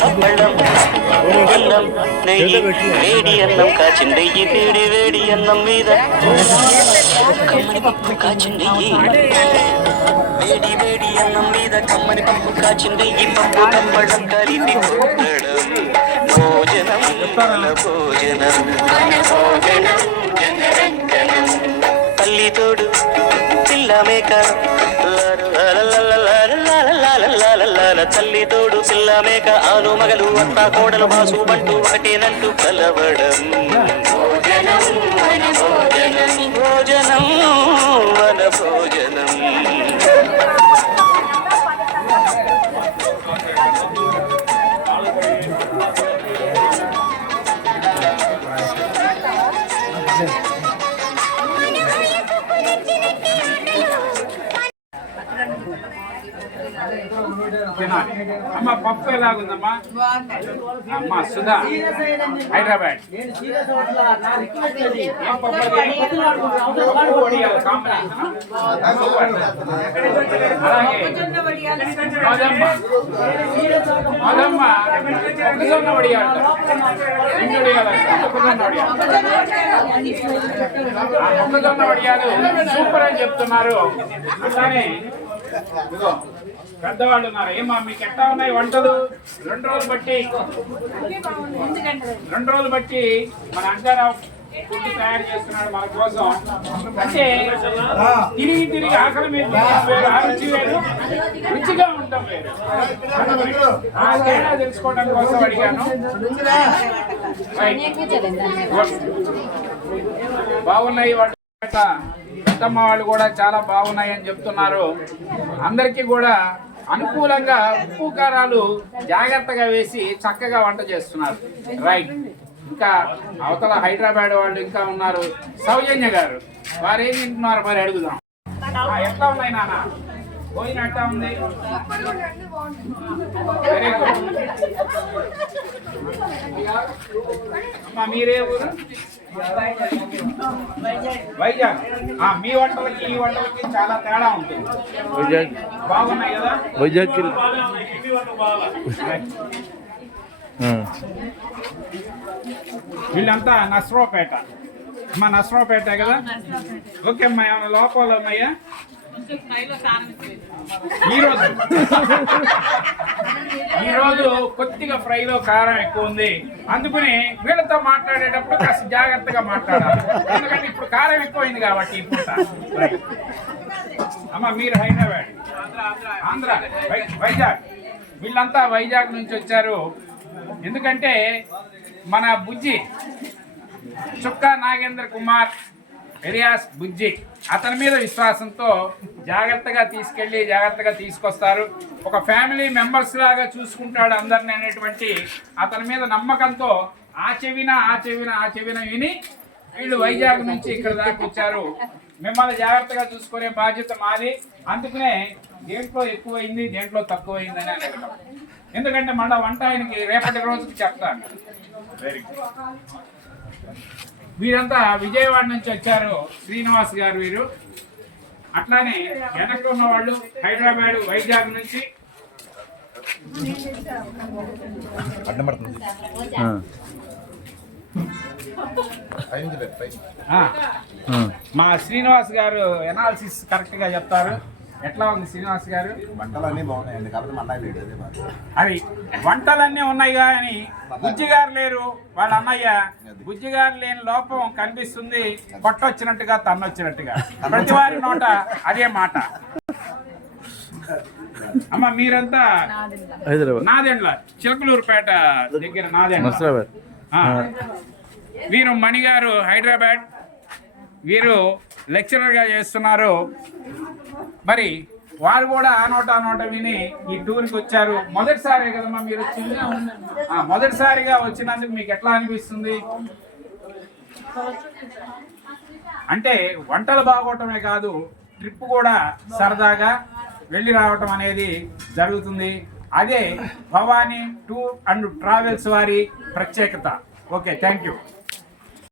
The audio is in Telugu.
తప్పడం అన్నం నెయ్యి వేడి అన్నం కాచిందెయ్యి వేడి వేడి అన్నం మీద కమ్మని పప్పు కాచిందెయ్యి వేడి వేడి అన్నం మీద కమ్మని పప్పు కాచిందెయ్యి పప్పు తప్పడం కలిపి కొట్టడం భోజనం భోజనం భోజనం తల్లి తోడు పిల్ల మేక తల్లి తోడు పిల్ల మేక ఆలు మగలు అత్త కోడలు బాసు బంటూ ఒకటేనంటూ కలవడం భోజనం మన భోజనం అమ్మ పప్పు ఎలాగుందమ్మా? అమ్మ సుధా హైదరాబాద్ మొక్కజొన్న వడియాలు సూపర్ అని చెప్తున్నారు. అట్లానే పెద్దవాళ్ళు ఉన్నారు. ఏమా మీకు ఎట్లా ఉన్నాయి వంటలు? 2 రోజులు బట్టి మన అంటారావు ఫుడ్ తయారు చేస్తున్నాడు మన కోసం. అంటే తిరిగి ఆకలి మీద వేరు, ఆ రుచి వేరు, రుచిగా ఉంటాం వేరు. ఆ తేడా తెలుసుకోవడం కోసం అడిగాను. బాగున్నాయి వంట. పెద్దమ్మ వాళ్ళు కూడా చాలా బాగున్నాయి అని చెప్తున్నారు. అందరికీ కూడా అనుకూలంగా ఉప్పు కారాలు జాగ్రత్తగా వేసి చక్కగా వంట చేస్తున్నారు. రైట్. ఇంకా అవతల హైదరాబాద్ వాళ్ళు ఇంకా ఉన్నారు. సౌజన్య గారు వారు ఏం తింటున్నారు మరి అడుగుదాం. ఎట్లా ఉన్నాయి నాన్న? భోజనం ఎట్లా ఉంది? Very good. అమ్మా మీరే ఊరు? వైజాగ్. మీ వంటలకి ఈ వంటలకి చాలా తేడా ఉంటుంది. వైజాగ్ బాగున్నాయి కదా? వైజాగ్ వీళ్ళంతా నస్రావుపేట. అమ్మా నస్రావుపేట కదా? ఓకే అమ్మా. ఏమైనా లోపాలు ఉన్నాయా? ఈరోజు కొద్దిగా ఫ్రైలో కారం ఎక్కువ ఉంది. అందుకని వీళ్ళతో మాట్లాడేటప్పుడు కాస్త జాగ్రత్తగా మాట్లాడాలి. ఎందుకంటే ఇప్పుడు కారం ఎక్కువైంది కాబట్టి. అమ్మ మీరు హైదరాబాద్, ఆంధ్ర, వైజాగ్. వీళ్ళంతా వైజాగ్ నుంచి వచ్చారు. ఎందుకంటే మన బుజ్జి చుక్కా నాగేంద్ర కుమార్ ఎలియాస్ బుజ్జి అతని మీద విశ్వాసంతో జాగ్రత్తగా తీసుకెళ్ళి జాగ్రత్తగా తీసుకొస్తారు. ఒక ఫ్యామిలీ మెంబర్స్ లాగా చూసుకుంటాడు అందరిని అనేటువంటి అతని మీద నమ్మకంతో ఆ చెవిన విని వీళ్ళు వైజాగ్ నుంచి ఇక్కడ దాకా వచ్చారు. మిమ్మల్ని జాగ్రత్తగా చూసుకునే బాధ్యత మాది. అందుకనే దేంట్లో ఎక్కువైంది దేంట్లో తక్కువైంది అని అడగడం. ఎందుకంటే మళ్ళీ వంట ఆయనకి రేపటి రోజుకి చెప్తాను. Very good. వీరంతా విజయవాడ నుంచి వచ్చారు. శ్రీనివాస్ గారు వీరు. అట్లానే వెనక ఉన్న వాళ్ళు హైదరాబాద్, వైజాగ్ నుంచి. మా శ్రీనివాస్ గారు ఎనాలిసిస్ కరెక్ట్ గా చెప్తారు. ఎట్లా ఉంది శ్రీనివాస్ గారు? వంటలన్నీ బాగున్నాయండి. అది వంటలన్నీ ఉన్నాయి కానీ బుజ్జి గారు లేరు. వాళ్ళ అన్నయ్య బుజ్జి గారు లేని లోపం కనిపిస్తుంది. కొట్టొచ్చినట్టుగా తన్నొచ్చినట్టుగా ప్రతి వారి నోట అదే మాట. అమ్మ మీరంతా నాదెండ్ల, చిలకలూరుపేట దగ్గర నాదెండ్ల. వీరు మణిగారు హైదరాబాద్. వీరు లెక్చరర్గా చేస్తున్నారు. మరి వారు కూడా ఆ నోట విని ఈ టూర్కి వచ్చారు. మొదటిసారి కదమ్మా మీరు వచ్చింది? మొదటిసారిగా వచ్చినందుకు మీకు ఎట్లా అనిపిస్తుంది? అంటే వంటలు బాగోవటమే కాదు, ట్రిప్ కూడా సరదాగా వెళ్ళి రావటం అనేది జరుగుతుంది. అదే భవానీ టూర్ అండ్ ట్రావెల్స్ వారి ప్రత్యేకత. Okay, thank you.